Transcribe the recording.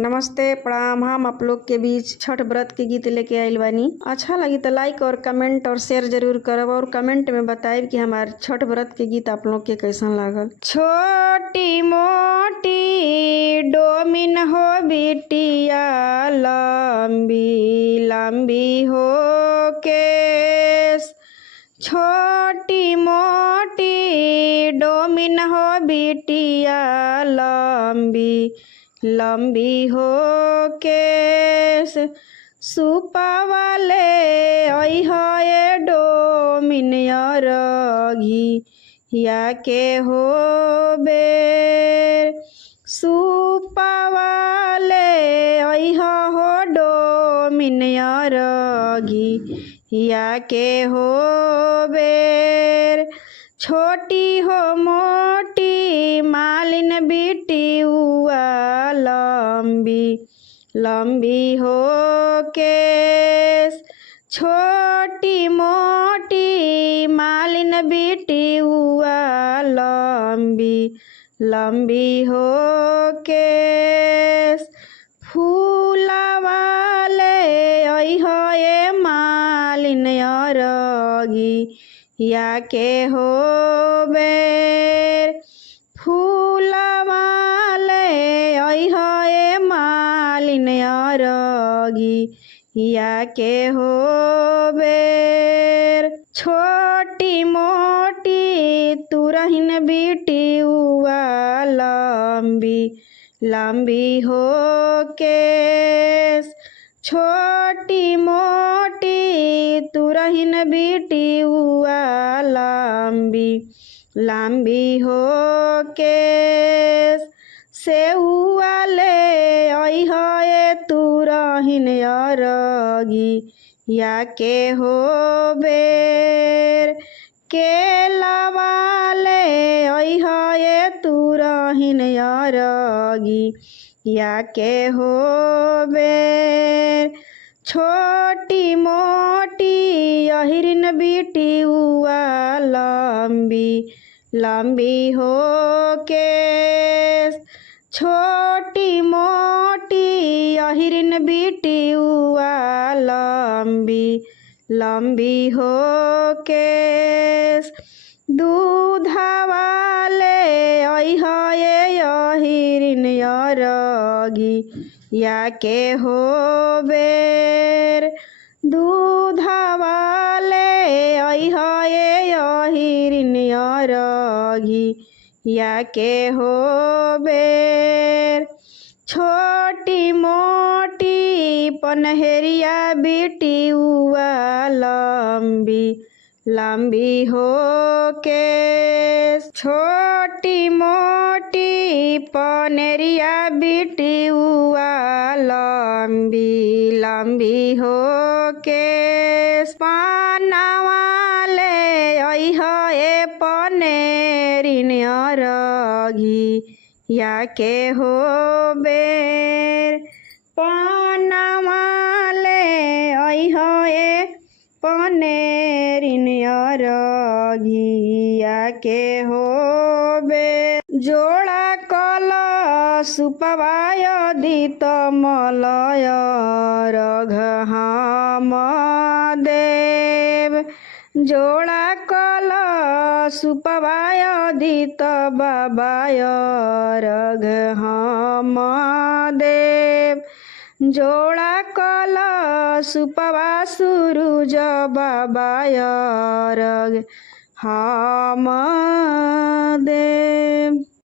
नमस्ते प्रणाम। हम आप लोग के बीच छठ व्रत के गीत लेके आइल बानी। अच्छा लगी तो लाइक और कमेंट और शेयर जरूर करब और कमेंट में बताएब कि हमारे छठ व्रत के गीत आप लोग के कैसन लागल। छोटी मोटी डोमिन हो बिटिया, लंबी लंबी हो केस। छोटी मोटी डोमिन हो बिटिया, लंबी लंबी हो केस। सुपावाले अइहे डोमिन अरघी या के हो बेर। सुपावाले अइहा हो डोमिन अरघी या के हो बेर। छोटी हो मोटी मालिन बिटिया, लंबी लंबी हो केस। छोटी मोटी मालिन बिटिया, लंबी लंबी हो केस। फूलवाले अइहे मालिन अरघी या के हो बेर। फूलवाले अइहे मालिन अरघी या के हो बेर। छोटी मोटी तुरहिन बिटिया, लंबी लंबी हो केस। छोटी मोटी तुरहिन बिटिया, लंबी लंबी हो केस। सेउवाले अइहे तुरहिन अरघी या के हो बेर। केलावाले अइहे तुरहिन अरघी या के हो बेर। छोटी मोटी अहिरिन बिटिया, लंबी लंबी हो केस। छोटी मोटी अहिरिन बिटिया, लंबी लंबी हो केस। दूधवाले अइहे अहिरिन अरघी या के हो बेर। दूधवाले अइहे अहिरिन अरघी या के हो बेर। छोटी मोटी पनहेरिया बिटिया, लंबी लंबी हो केस। छोटी मोटी पनेरिया बिटिया, लंबी लंबी हो केस। पानवाले अइहे पनेरिन अरघी या के हो बेर। पानवाले अइहे पनेरिन अरघी या के हो बेर। जोड़ा कलशुपवाय दित मलय रघ हम देव। जोड़ा कलशुपवाय दित बाबाय रघ हम देव। जोड़ा कलशुपवा सूरुज बाबाय रघ हम देव।